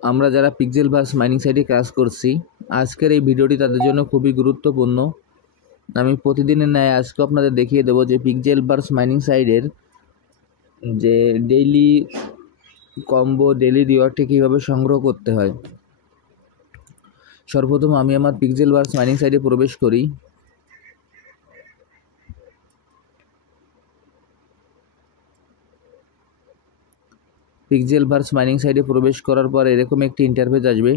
আমরা যারা পিক্সেলভার্স মাইনিং সাইটে কাজ করছি, আজকের এই ভিডিওটি তাদের জন্য খুবই গুরুত্বপূর্ণ। আমি প্রতিদিনের ন্যায় আজকে আপনাদের দেখিয়ে দেবো যে পিক্সেলভার্স মাইনিং সাইটের যে ডেইলি কম্বো, ডেইলি রিওয়ার্ডটি কীভাবে সংগ্রহ করতে হয়। সর্বপ্রথম আমি আমার পিক্সেলভার্স মাইনিং সাইটে প্রবেশ করি। পিক্সেলভার্স মাইনিং সাইটে প্রবেশ করার পর এরকম একটি ইন্টারফেস আসবে।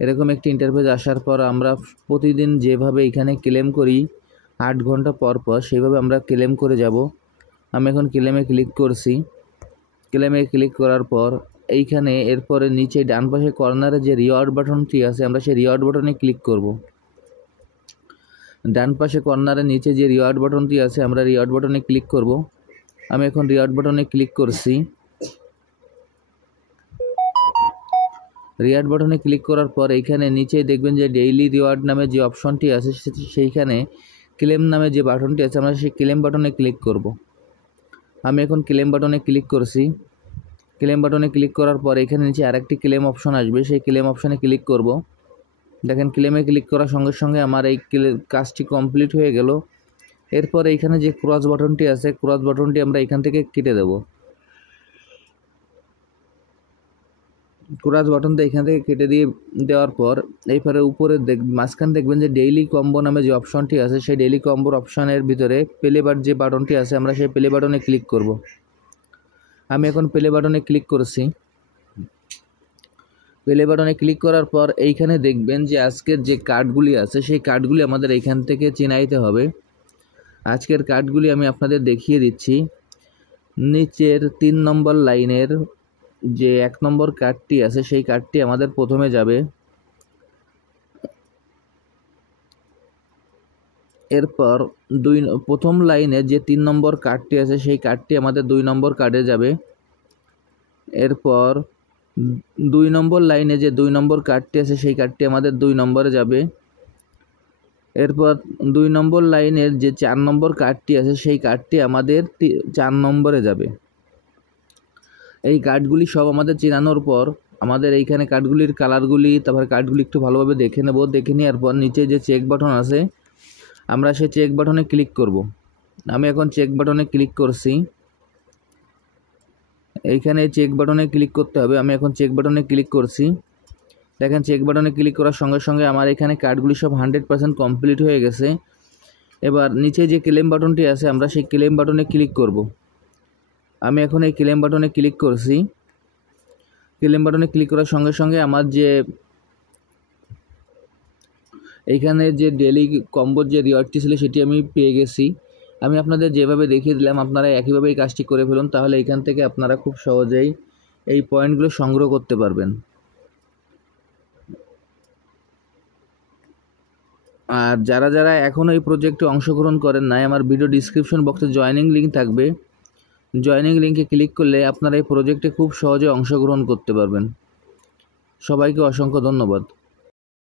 এরকম একটি ইন্টারফেস আসার পর আমরা প্রতিদিন যেভাবে এখানে ক্লেম করি 8 ঘন্টা পর পর, সেইভাবে আমরা ক্লেম করে যাব। আমি এখন ক্লেমে ক্লিক করছি। ক্লেমে ক্লিক করার পর এইখানে এরপরে নিচে ডান পাশে কর্নারে যে রিওয়ার্ড বাটনটি আছে, আমরা সেই রিওয়ার্ড বাটনে ক্লিক করব। ডান পাশে কর্নারে নিচে যে রিওয়ার্ড বাটনটি আছে, আমরা রিওয়ার্ড বাটনে ক্লিক করব। আমি এখন রিওয়ার্ড বাটনে ক্লিক করছি। রিওয়ার্ড বাটনে ক্লিক করার পর এইখানে নিচে দেখবেন যে ডেইলি রিওয়ার্ড নামে যে অপশনটি আছে, সেইখানে ক্লেম নামে যে বাটনটি আছে, আমরা সেই ক্লেম বাটনে ক্লিক করব। আমি এখন ক্লেম বাটনে ক্লিক করছি। ক্লেম বাটনে ক্লিক করার পর এখানে নিচে আরেকটি ক্লেম অপশন আসবে, সেই ক্লেম অপশনে ক্লিক করব। দেখেন ক্লেমে ক্লিক করার সঙ্গে সঙ্গে আমার এই কাজটি কমপ্লিট হয়ে গেল। এরপর এইখানে যে ক্রস বাটনটি আছে, ক্রস বাটনটি আমরা এখান থেকে কেটে দেব। ক্রস বাটনটা এখান থেকে কেটে দেওয়ার পর এইবারে উপরে মাঝখানে দেখবেন যে ডেইলি কম্বো নামে যে অপশনটি আছে, সেই ডেইলি কম্বোর অপশনের ভিতরে প্লে বাটন যে বাটনটি আছে, আমরা সেই প্লে বাটনে ক্লিক করব। আমি এখন প্লে বাটনে ক্লিক করছি। প্লে বাটনে ক্লিক করার পর এইখানে দেখবেন যে আজকের যে কার্ডগুলি আছে, সেই কার্ডগুলি আমাদের এইখান থেকে চিনাইতে হবে। আজকের কার্ডগুলি আমি আপনাদের দেখিয়ে দিচ্ছি। নিচের 3 নম্বর লাইনের যে 1 নম্বর কার্ডটি আছে, সেই কার্ডটি আমাদের প্রথমে যাবে। এরপর প্রথম লাইনে যে 3 নম্বর কার্ডটি আছে, সেই কার্ডটি আমাদের 2 নম্বর কার্ডে যাবে। এরপর 2 নম্বর লাইনে যে 2 নম্বর কার্ডটি আছে, সেই কার্ডটি আমাদের 2 নম্বরে যাবে। এরপর 2 নম্বর লাইনের যে 4 নম্বর কার্ডটি আছে, সেই কার্ডটি আমাদের 4 নম্বরে যাবে। এই কার্ডগুলি সব আমাদের চেনানোর পর আমাদের এইখানে কার্ডগুলির কালারগুলি, তারপর কার্ডগুলি একটু ভালোভাবে দেখে নেব। দেখে নেওয়ার পর নিচে যে চেক বাটন আছে, আমরা সেই চেক বাটনে ক্লিক করব। আমি এখন চেক বাটনে ক্লিক করছি। এইখানে চেক বাটনে ক্লিক করতে হবে। আমি এখন চেক বাটনে ক্লিক করছি। দেখেন চেক বাটনে ক্লিক করার সঙ্গে সঙ্গে আমার এখানে কার্ডগুলি সব 100% কমপ্লিট হয়ে গেছে। এবার নিচে যে ক্লেম বাটনটি আছে, আমরা সেই ক্লেম বাটনে ক্লিক করব। আমি এখন এই ক্লেম বাটনে ক্লিক করছি। ক্লেম বাটনে ক্লিক করার সঙ্গে সঙ্গে আমার যে এইখানে যে ডেইলি কম্বোর যে রিওয়ার্ডটি ছিল, সেটি আমি পেয়ে গেছি। আমি আপনাদের যেভাবে দেখিয়ে দিলাম, আপনারা একইভাবে এই কাজটি করে ফেলুন। তাহলে এখান থেকে আপনারা খুব সহজেই এই পয়েন্টগুলো সংগ্রহ করতে পারবেন। আর যারা যারা এখনও এই প্রজেক্টে অংশগ্রহণ করেন নাই, আমার ভিডিও ডিসক্রিপশন বক্সে জয়েনিং লিঙ্ক থাকবে। জয়েনিং লিঙ্কে ক্লিক করলে আপনারা এই প্রজেক্টে খুব সহজে অংশগ্রহণ করতে পারবেন। সবাইকে অসংখ্য ধন্যবাদ।